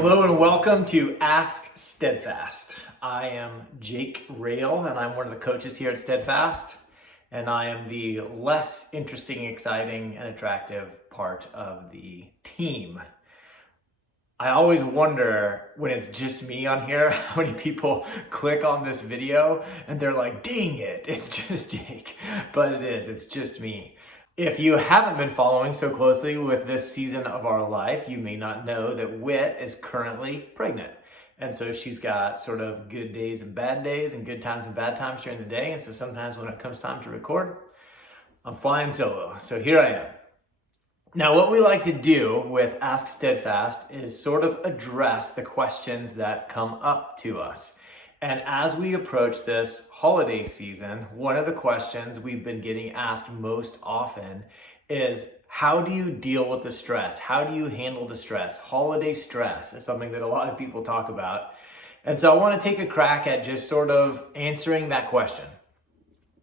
Hello and welcome to Ask Steadfast. I am Jake Rail and I'm one of the coaches here at Steadfast, and I am the less interesting, exciting, and attractive part of the team. I always wonder when it's just me on here, how many people click on this video and they're like, dang it, it's just Jake. But it is, it's just me. If you haven't been following so closely with this season of our life, you may not know that Whit is currently pregnant. And so she's got sort of good days and good times and bad times during the day. And so sometimes when it comes time to record, I'm flying solo. So here I am. Now, what we like to do with Ask Steadfast is sort of address the questions that come up to us. And as we approach this holiday season, one of the questions we've been getting asked most often is, how do you deal with the stress? How do you handle the stress? Holiday stress is something that a lot of people talk about. And so I want to take a crack at just sort of answering that question.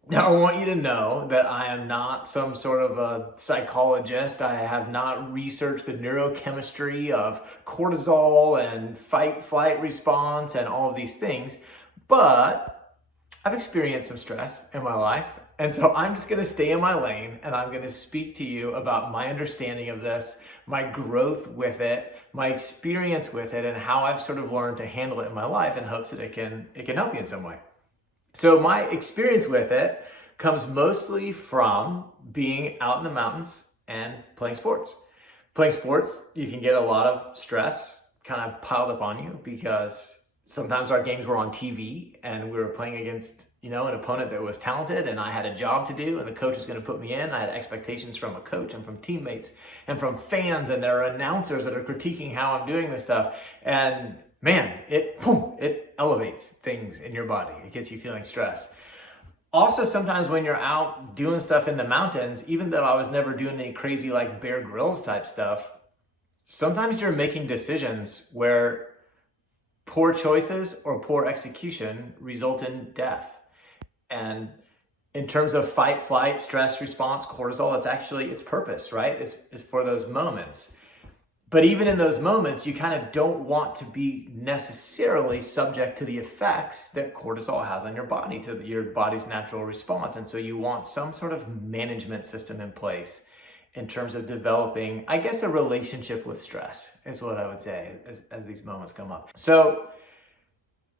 Now, I want you to know that I am not some sort of a psychologist. I have not researched the neurochemistry of cortisol and fight-flight response and all of these things, but I've experienced some stress in my life. And so I'm just going to stay in my lane and I'm going to speak to you about my understanding of this, my growth with it, my experience with it, and how I've sort of learned to handle it in my life in hopes that it can help you in some way. So my experience with it comes mostly from being out in the mountains and playing sports. Playing sports, you can get a lot of stress kind of piled up on you because sometimes our games were on TV and we were playing against, an opponent that was talented, and I had a job to do and the coach was going to put me in. I had expectations from a coach and from teammates and from fans, and there are announcers that are critiquing how I'm doing this stuff. And man, it elevates things in your body. It gets you feeling stress. Also, sometimes when you're out doing stuff in the mountains, even though I was never doing any crazy like Bear Grylls type stuff, sometimes you're making decisions where poor choices or poor execution result in death. And in terms of fight, flight, stress response, cortisol, it's purpose, right? It's for those moments. But even in those moments, you kind of don't want to be necessarily subject to the effects that cortisol has on your body, to your body's natural response. And so you want some sort of management system in place in terms of developing, I guess, a relationship with stress is what I would say as these moments come up. So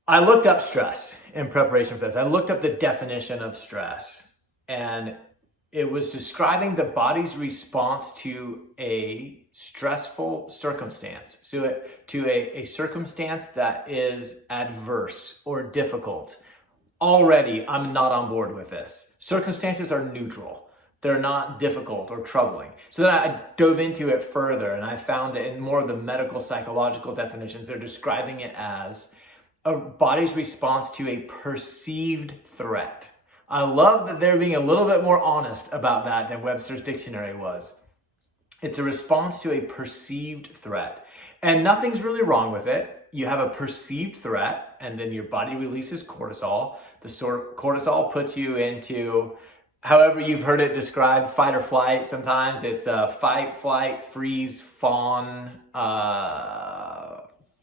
I looked up stress in preparation for this. I looked up the definition of stress, and it was describing the body's response to a stressful circumstance, to a circumstance that is adverse or difficult. Already, I'm not on board with this. Circumstances are neutral. They're not difficult or troubling. So then I dove into it further, and I found that in more of the medical psychological definitions, they're describing it as a body's response to a perceived threat. I love that they're being a little bit more honest about that than Webster's dictionary was. It's a response to a perceived threat. And nothing's really wrong with it. You have a perceived threat, and then your body releases cortisol. The cortisol puts you into, however you've heard it described, fight or flight. Sometimes it's a fight, flight, freeze, fawn,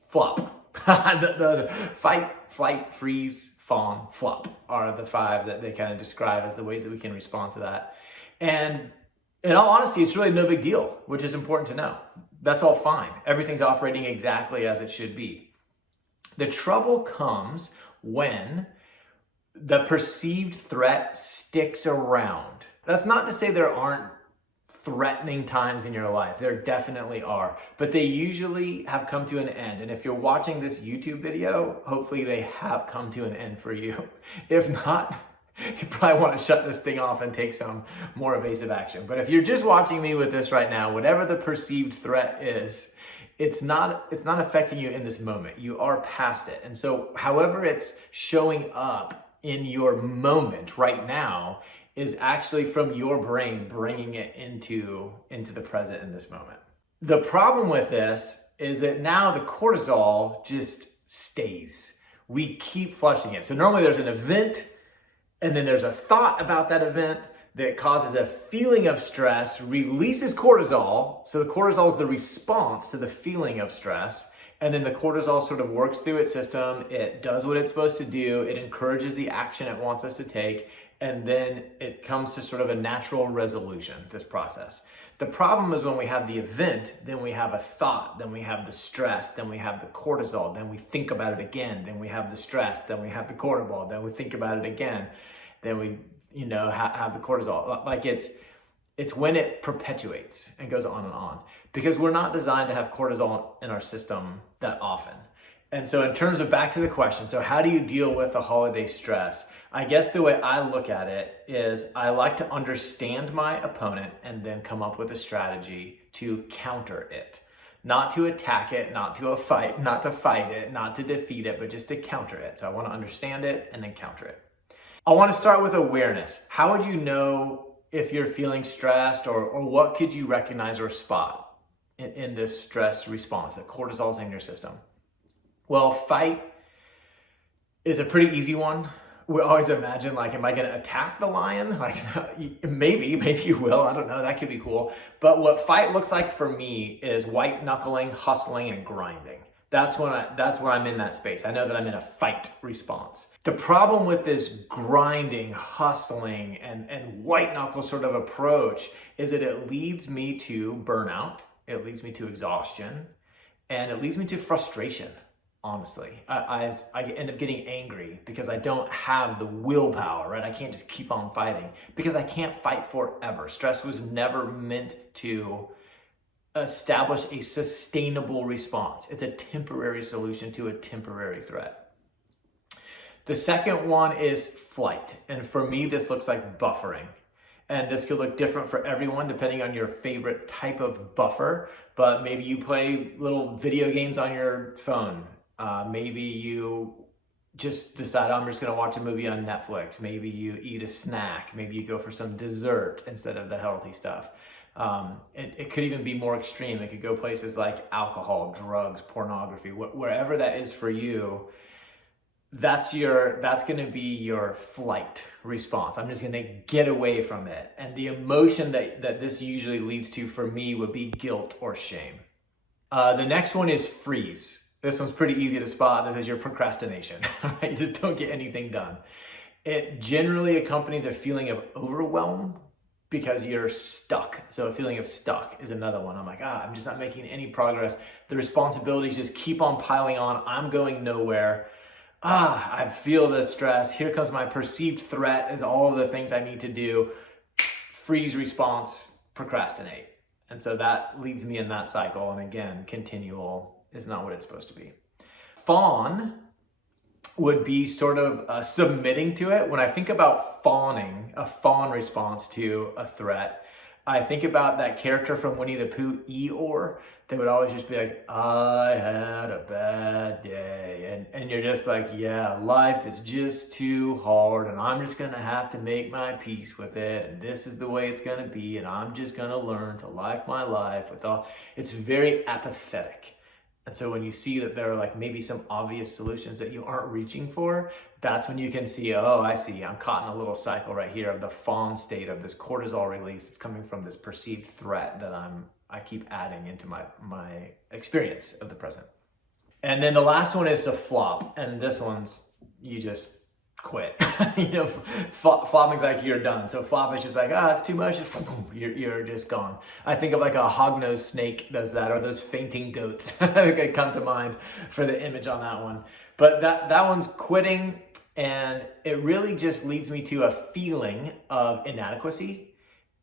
flop. The fight, flight, freeze, fawn, flop are the five that they kind of describe as the ways that we can respond to that. And in all honesty, it's really no big deal, which is important to know. That's all fine. Everything's operating exactly as it should be. The trouble comes when the perceived threat sticks around. That's not to say there aren't threatening times in your life. There definitely are, but they usually have come to an end. And if you're watching this YouTube video, hopefully they have come to an end for you. If not, you probably want to shut this thing off and take some more evasive action. But if you're just watching me with this right now, whatever the perceived threat is, it's not affecting you in this moment. You are past it. And so however it's showing up in your moment right now is actually from your brain bringing it into the present in this moment. The problem with this is that now the cortisol just stays. We keep flushing it. So normally there's an event, and then there's a thought about that event that causes a feeling of stress, releases cortisol. So the cortisol is the response to the feeling of stress. And then the cortisol sort of works through its system. It does what it's supposed to do. It encourages the action it wants us to take. And then it comes to sort of a natural resolution, this process. The problem is when we have the event, then we have a thought, then we have the stress, then we have the cortisol, then we think about it again, then we have the stress, then we have the cortisol, then we think about it again, then we, have the cortisol. Like it's when it perpetuates and goes on, because we're not designed to have cortisol in our system that often. And so in terms of back to the question, so how do you deal with the holiday stress? I guess the way I look at it is I like to understand my opponent and then come up with a strategy to counter it. Not to attack it, not to fight it, not to defeat it, but just to counter it. So I want to understand it and then counter it. I want to start with awareness. How would you know if you're feeling stressed, or what could you recognize or spot in this stress response that cortisol's in your system? Well, fight is a pretty easy one. We always imagine, like, am I going to attack the lion? Like, maybe you will. I don't know. That could be cool. But what fight looks like for me is white knuckling, hustling, and grinding. That's when I'm in that space. I know that I'm in a fight response. The problem with this grinding, hustling, and white knuckle sort of approach is that it leads me to burnout. It leads me to exhaustion, and it leads me to frustration. Honestly, I end up getting angry because I don't have the willpower, right? I can't just keep on fighting because I can't fight forever. Stress was never meant to establish a sustainable response. It's a temporary solution to a temporary threat. The second one is flight. And for me, this looks like buffering. And this could look different for everyone depending on your favorite type of buffer. But maybe you play little video games on your phone. Maybe you just decide, I'm just going to watch a movie on Netflix. Maybe you eat a snack. Maybe you go for some dessert instead of the healthy stuff. It could even be more extreme. It could go places like alcohol, drugs, pornography, wherever that is for you. That's going to be your flight response. I'm just going to get away from it. And the emotion that this usually leads to for me would be guilt or shame. The next one is freeze. This one's pretty easy to spot. This is your procrastination. Right? You just don't get anything done. It generally accompanies a feeling of overwhelm because you're stuck. So a feeling of stuck is another one. I'm like, I'm just not making any progress. The responsibilities just keep on piling on. I'm going nowhere. I feel the stress. Here comes my perceived threat is all of the things I need to do. Freeze response, procrastinate. And so that leads me in that cycle. And again, continual is not what it's supposed to be. Fawn would be sort of submitting to it. When I think about fawning, a fawn response to a threat, I think about that character from Winnie the Pooh, Eeyore, that would always just be like, I had a bad day. And you're just like, yeah, life is just too hard and I'm just gonna have to make my peace with it. And this is the way it's gonna be. And I'm just gonna learn to like my life with all. It's very apathetic. And so when you see that there are like maybe some obvious solutions that you aren't reaching for, that's when you can see, I see, I'm caught in a little cycle right here of the fawn state of this cortisol release that's coming from this perceived threat that I keep adding into my experience of the present. And then the last one is to flop. And this one's, you just quit. Flopping's like you're done. So flop is just like, it's too much. You're just gone. I think of like a hog-nosed snake does that, or those fainting goats that come to mind for the image on that one. But that one's quitting, and it really just leads me to a feeling of inadequacy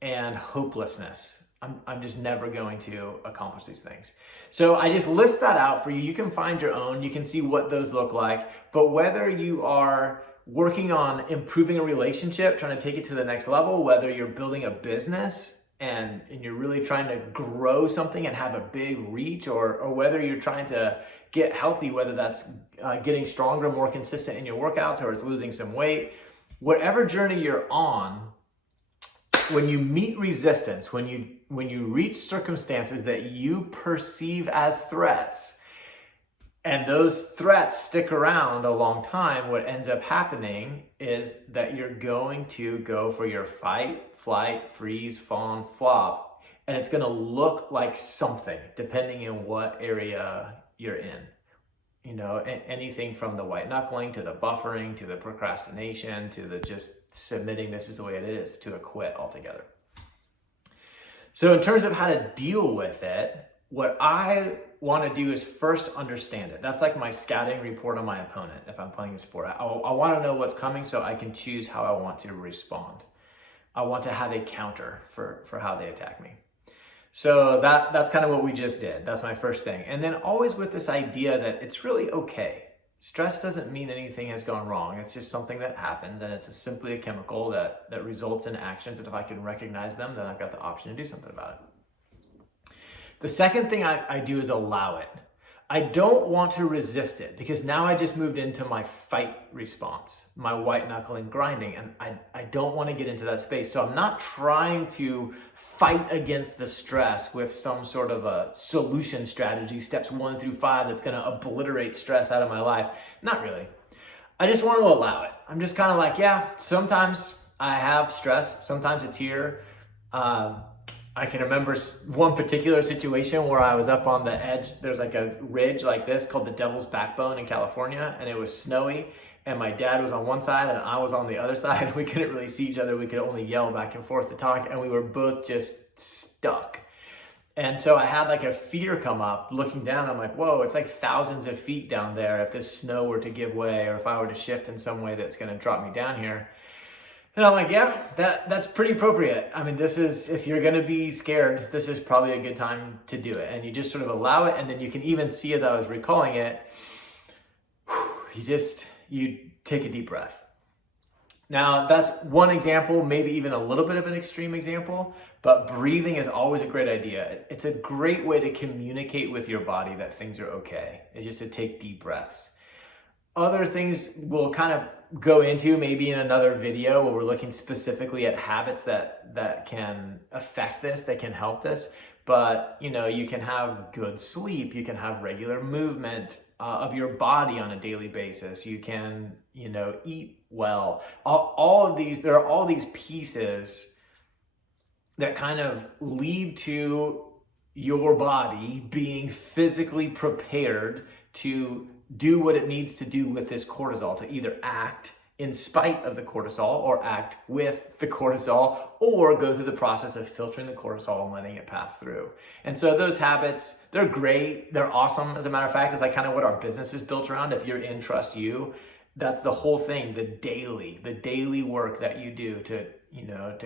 and hopelessness. I'm just never going to accomplish these things. So I just list that out for you. You can find your own. You can see what those look like. But whether you are working on improving a relationship, trying to take it to the next level, whether you're building a business and you're really trying to grow something and have a big reach, or whether you're trying to get healthy, whether that's getting stronger, more consistent in your workouts, or it's losing some weight, whatever journey you're on, when you meet resistance, when you reach circumstances that you perceive as threats, and those threats stick around a long time, what ends up happening is that you're going to go for your fight, flight, freeze, fawn, flop, and it's going to look like something depending on what area you're in. anything from the white knuckling to the buffering to the procrastination to the just submitting this is the way it is to a quit altogether. So in terms of how to deal with it, what I want to do is first understand it. That's like my scouting report on my opponent if I'm playing a sport. I want to know what's coming so I can choose how I want to respond. I want to have a counter for how they attack me. So that's kind of what we just did. That's my first thing. And then always with this idea that it's really okay. Stress doesn't mean anything has gone wrong. It's just something that happens, and it's simply a chemical that results in actions. And if I can recognize them, then I've got the option to do something about it. The second thing I do is allow it. I don't want to resist it because now I just moved into my fight response, my white knuckling grinding, and I don't want to get into that space. So I'm not trying to fight against the stress with some sort of a solution strategy, steps 1 through 5, that's going to obliterate stress out of my life. Not really. I just want to allow it. I'm just kind of like, yeah, sometimes I have stress. Sometimes it's here. I can remember one particular situation where I was up on the edge. There's like a ridge like this called the Devil's Backbone in California, and it was snowy, and my dad was on one side and I was on the other side, and we couldn't really see each other. We could only yell back and forth to talk, and we were both just stuck. And so I had like a fear come up looking down. I'm like, whoa, it's like thousands of feet down there. If this snow were to give way, or if I were to shift in some way that's going to drop me down here. And I'm like, yeah, that's pretty appropriate. I mean, this is, if you're going to be scared, this is probably a good time to do it. And you just sort of allow it. And then you can even see, as I was recalling it, you take a deep breath. Now, that's one example, maybe even a little bit of an extreme example, but breathing is always a great idea. It's a great way to communicate with your body that things are okay. It's just to take deep breaths. Other things we'll kind of go into maybe in another video where we're looking specifically at habits that can affect this, that can help this. But, you can have good sleep. You can have regular movement of your body on a daily basis. You can, eat well. All of these, there are all these pieces that kind of lead to your body being physically prepared to do what it needs to do with this cortisol, to either act in spite of the cortisol or act with the cortisol, or go through the process of filtering the cortisol and letting it pass through. And so those habits, they're great. They're awesome. As a matter of fact, it's like kind of what our business is built around. If you're in Trust You, that's the whole thing, the daily work that you do to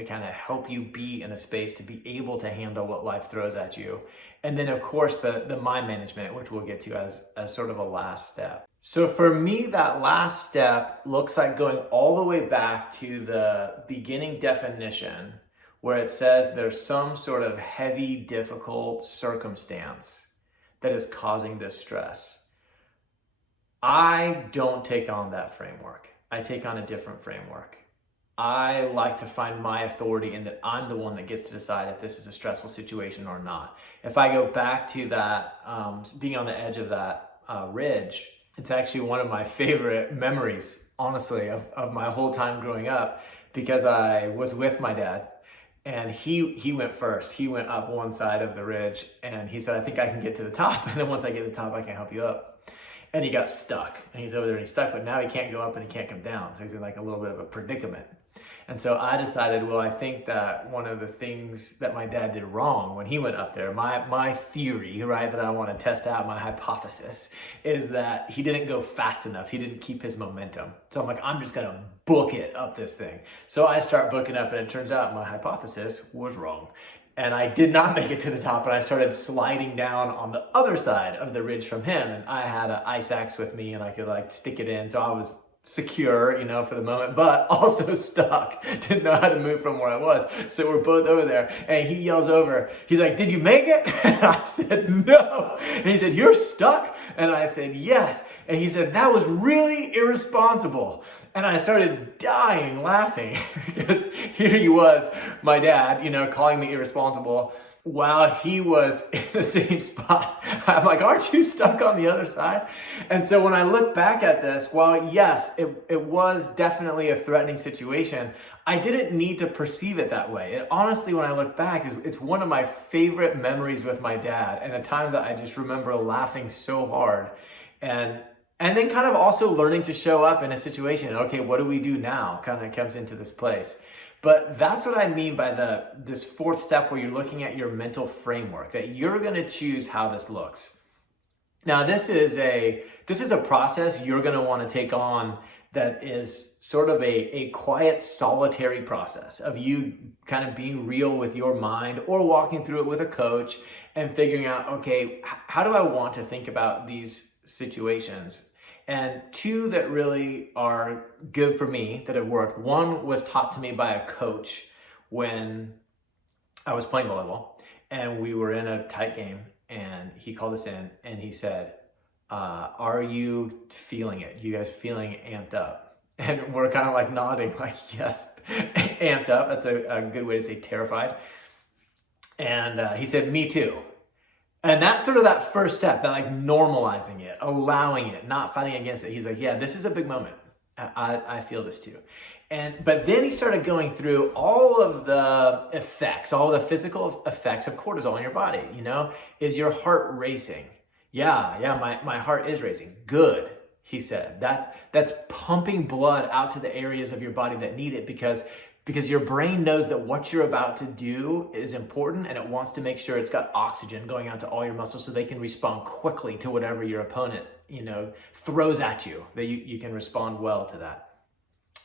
kind of help you be in a space to be able to handle what life throws at you. And then of course the mind management, which we'll get to as sort of a last step. So for me, that last step looks like going all the way back to the beginning definition where it says there's some sort of heavy, difficult circumstance that is causing this stress. I don't take on that framework. I take on a different framework. I like to find my authority in that I'm the one that gets to decide if this is a stressful situation or not. If I go back to that, being on the edge of that ridge, it's actually one of my favorite memories, honestly, of my whole time growing up, because I was with my dad and he went first. He went up one side of the ridge and he said, I think I can get to the top. And then once I get to the top, I can help you up. And he got stuck, and he's over there and he's stuck, but now he can't go up and he can't come down. So he's in like a little bit of a predicament. And so I decided, well, I think that one of the things that my dad did wrong when he went up there, my theory, right, that I want to test out, my hypothesis, is that he didn't go fast enough. He didn't keep his momentum. So I'm like, I'm just going to book it up this thing. So I start booking up, and it turns out my hypothesis was wrong. And I did not make it to the top, and I started sliding down on the other side of the ridge from him. And I had an ice axe with me, and I could like stick it in. So I was secure, for the moment, but also stuck. Didn't know how to move from where I was. So we're both over there, and he yells over. He's like, "Did you make it?" And I said, "No." And he said, "You're stuck?" And I said, "Yes." And he said, "That was really irresponsible." And I started dying laughing because here he was, my dad, calling me irresponsible while he was in the same spot. I'm like, aren't you stuck on the other side? And so when I look back at this, while yes, it was definitely a threatening situation, I didn't need to perceive it that way. And honestly, when I look back, it's one of my favorite memories with my dad, and a time that I just remember laughing so hard. And then kind of also learning to show up in a situation. Okay, what do we do now? Kind of comes into this place. But that's what I mean by this fourth step where you're looking at your mental framework, that you're going to choose how this looks. Now, this is a process you're going to want to take on that is sort of a quiet, solitary process of you kind of being real with your mind or walking through it with a coach and figuring out, okay, how do I want to think about these situations? And two that really are good for me that have worked. One was taught to me by a coach when I was playing volleyball and we were in a tight game, and he called us in and he said, are you feeling it? You guys feeling amped up? And we're kind of like nodding like, yes, amped up. That's a good way to say terrified. And he said, me too. And that's sort of that first step, that like normalizing it, allowing it, not fighting against it. He's like, yeah, this is a big moment. I feel this too. But then he started going through all of the effects, all the physical effects of cortisol in your body. Is your heart racing? Yeah, my heart is racing. Good, he said. That's pumping blood out to the areas of your body that need it because your brain knows that what you're about to do is important, and it wants to make sure it's got oxygen going out to all your muscles so they can respond quickly to whatever your opponent, throws at you, that you can respond well to that.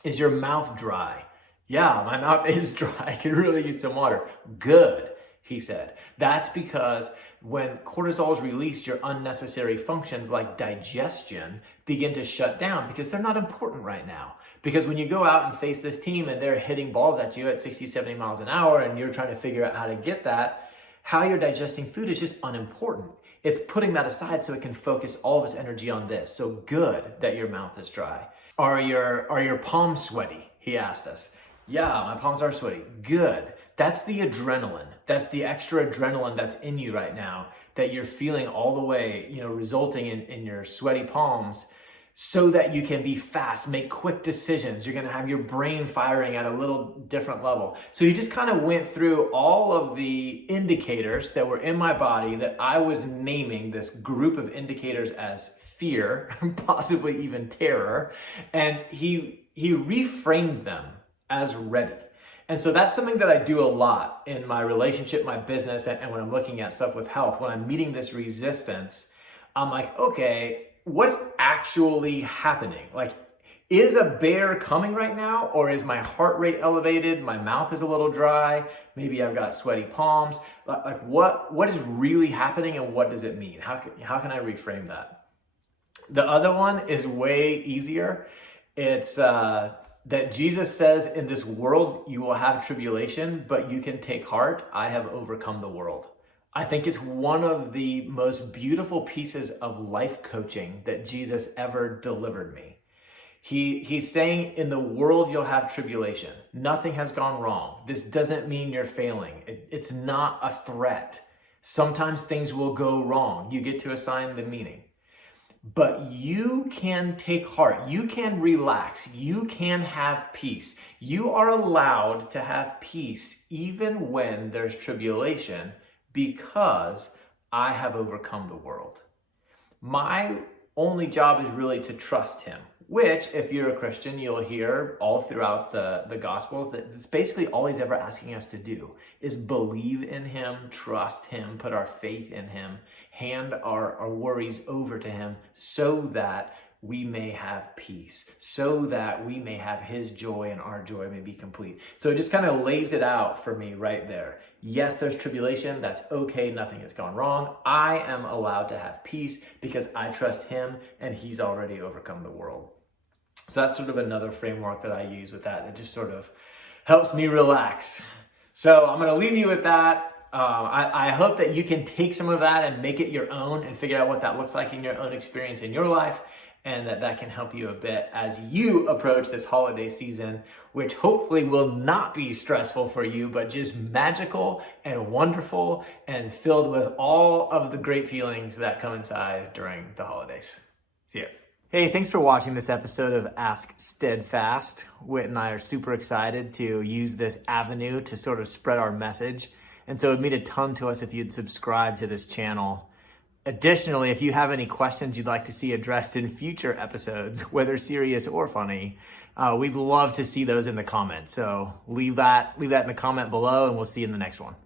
Is your mouth dry? Yeah, my mouth is dry. I could really use some water. Good, he said. That's because when cortisol is released, your unnecessary functions like digestion begin to shut down because they're not important right now. Because when you go out and face this team and they're hitting balls at you at 60, 70 miles an hour and you're trying to figure out how to get that, how you're digesting food is just unimportant. It's putting that aside so it can focus all of its energy on this. So good that your mouth is dry. Are your palms sweaty? He asked us. Yeah, my palms are sweaty. Good. That's the adrenaline. That's the extra adrenaline that's in you right now that you're feeling all the way, resulting in your sweaty palms, so that you can be fast, make quick decisions. You're going to have your brain firing at a little different level. So he just kind of went through all of the indicators that were in my body that I was naming this group of indicators as fear, possibly even terror. And he reframed them as ready. And so that's something that I do a lot in my relationship, my business, and when I'm looking at stuff with health. When I'm meeting this resistance, I'm like, okay, what's actually happening? Like, is a bear coming right now? Or is my heart rate elevated? My mouth is a little dry. Maybe I've got sweaty palms. Like what is really happening and what does it mean? How can I reframe that? The other one is way easier. It's that Jesus says, in this world you will have tribulation, but you can take heart. I have overcome the world. I think it's one of the most beautiful pieces of life coaching that Jesus ever delivered me. He's saying, in the world you'll have tribulation. Nothing has gone wrong. This doesn't mean you're failing. It's not a threat. Sometimes things will go wrong. You get to assign the meaning. But you can take heart. You can relax. You can have peace. You are allowed to have peace even when there's tribulation, because I have overcome the world. My only job is really to trust him, which, if you're a Christian, you'll hear all throughout the Gospels that it's basically all he's ever asking us to do is believe in him, trust him, put our faith in him, hand our worries over to him so that we may have peace, so that we may have his joy and our joy may be complete. So it just kind of lays it out for me right there. Yes, there's tribulation. That's okay. Nothing has gone wrong. I am allowed to have peace because I trust him and he's already overcome the world. So that's sort of another framework that I use with that. It just sort of helps me relax. So I'm going to leave you with that. I hope that you can take some of that and make it your own and figure out what that looks like in your own experience in your life, and that can help you a bit as you approach this holiday season, which hopefully will not be stressful for you, but just magical and wonderful and filled with all of the great feelings that come inside during the holidays. See ya. Hey, thanks for watching this episode of Ask Steadfast. Whit and I are super excited to use this avenue to sort of spread our message. And so it would mean a ton to us if you'd subscribe to this channel. Additionally, if you have any questions you'd like to see addressed in future episodes, whether serious or funny, we'd love to see those in the comments. So leave that in the comment below, and we'll see you in the next one.